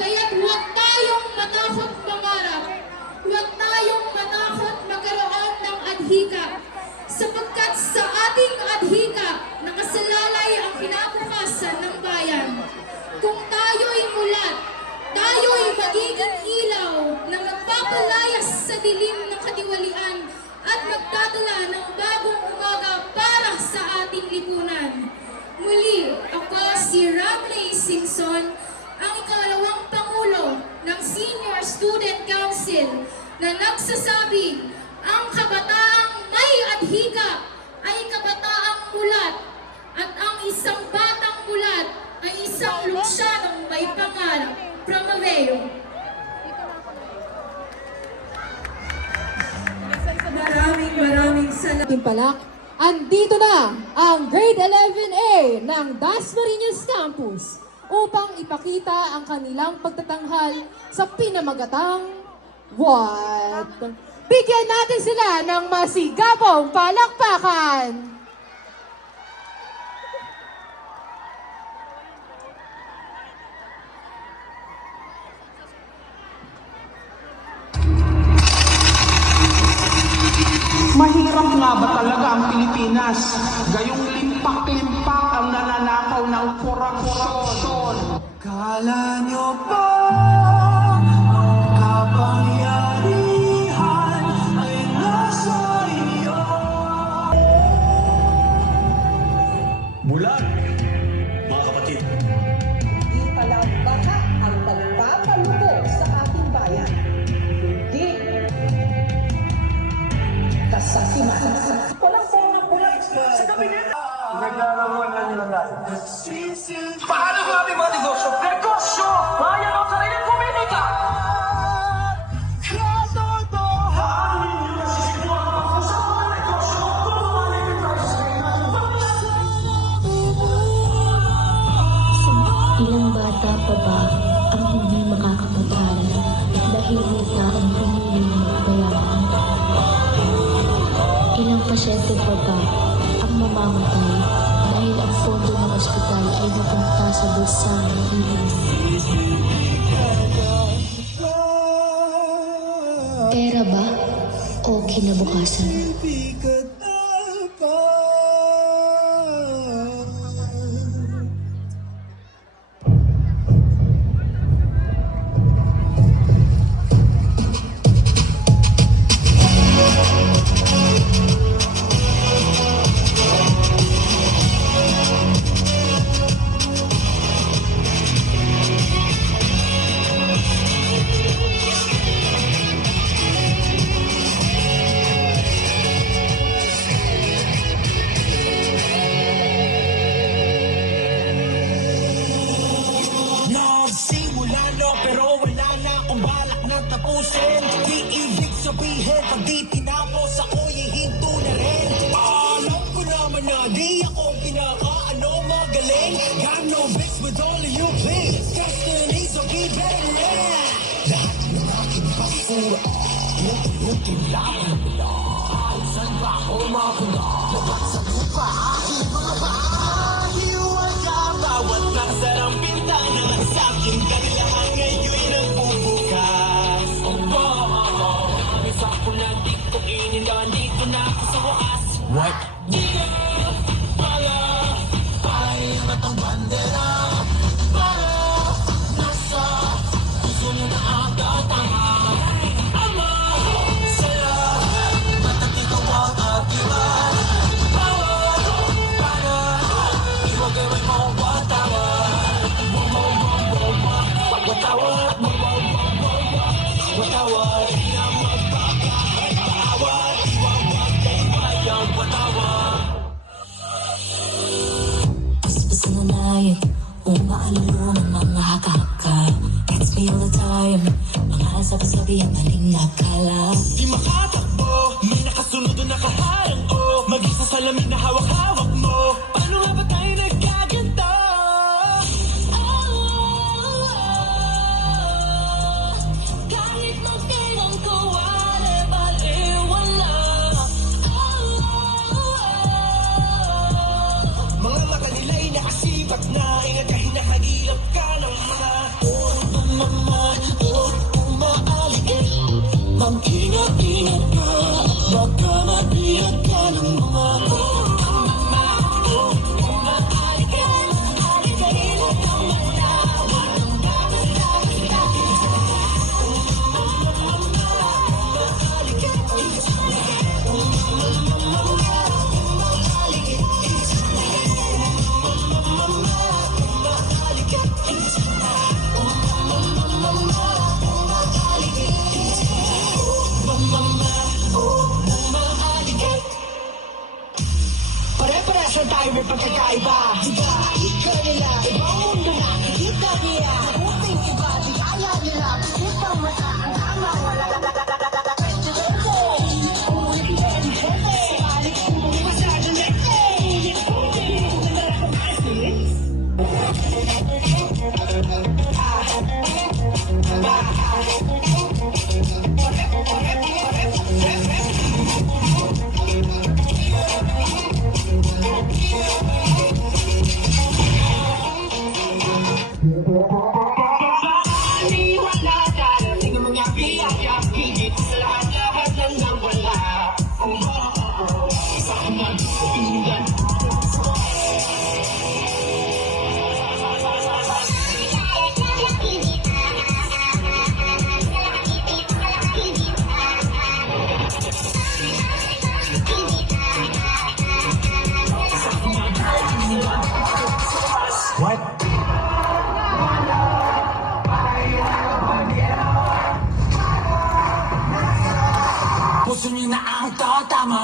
Kaya't huwag tayong matakot mangarap, huwag tayong matakot magkaroon ng adhika, sapagkat sa ating adhika, nakasalalay ang kinabukasan ng bayan. Kung tayo'y mulat, tayo'y magiging ilaw na magpapalayas sa dilim ng katiwalian at magdadala ng bagong umaga para sa ating lipunan. Muli, ako si Ramley Singson, ang ikalawang Pangulo ng Senior Student Council na nagsasabi, ang kabataang may adhika ay kabataang mulat at ang isang batang mulat ay isang luksanong may pangarap. Promoveo. Maraming salamat. Palak, andito na ang Grade 11A ng Dasmariñas Campus upang ipakita ang kanilang pagtatanghal sa pinamagatang What? Bigyan natin sila ng masigabong palakpakan! Mahirap nga ba talaga ang Pilipinas? Gayong limpak-limpak ang nananakaw ng korupsyon. Kala nyo ba ang kapangyarihan ay nasa iyo? Bulan, mga kapatid. Di pala baka ang pagpapalubog sa ating bayan. Hindi kasakiman. Walang pong sa kabinet. Naglalaroan na nila na. Paano ba aming mga negosyo? Negosyo! Bayan ang sariling komunita! Ilang bata pa ba ang hindi makakapag-aral dahil may taong piniling magpayaman? Ilang pasyente pa ba ang mamamatay dahil ang pondo ng ospital ay napunta sa bulsa ng ilan? Pera ba o kinabukasan? Nagsimula na pero wala na akong balak na tapusin. Di ibig sabihin pag di tinapos ako'y hihinto na rin. Alam ko naman na di ako pinaka-ano magaling. Got no bitch with all of you please. Destiny so be better. Lahat ng aking basura Lutin lang nila. Saan ba ako mapula? Lahat sa lupa aking mga pahiwan ka. Bawat nasarang bintana sa aking kanilahan ngayon'y nagbubukas. Isa ko na di ko inilan, dito na ako sa wakas. What? Di ka pala pahingat ang bandera. Para nasa puso niya na agad ang ama. Saya, matatikaw ang akibat. Bawat para iwagay may mawatawad. Watawad, watawad, di na magpapatawad. Iwawag kay bayang watawad. Paspasan na nayin, umaalala ng mga haka-haka. Gets me all the time, mga sabi-sabi ang maling akala. Di makatakbo, may nakasunod o nakaharang o mag-isa sa lamig na hawak-hawak mo. Paano nga ba tayo nagkaganto? Kahit magkailan ko wala baliwala. Mga mata nila'y nakasipat na ingat ka hinahagilap ka ng mga Wala darating ang mga biyaya, higit sa lahat ng nawala. Sama pingan. What? Puso niyo na ang tatama.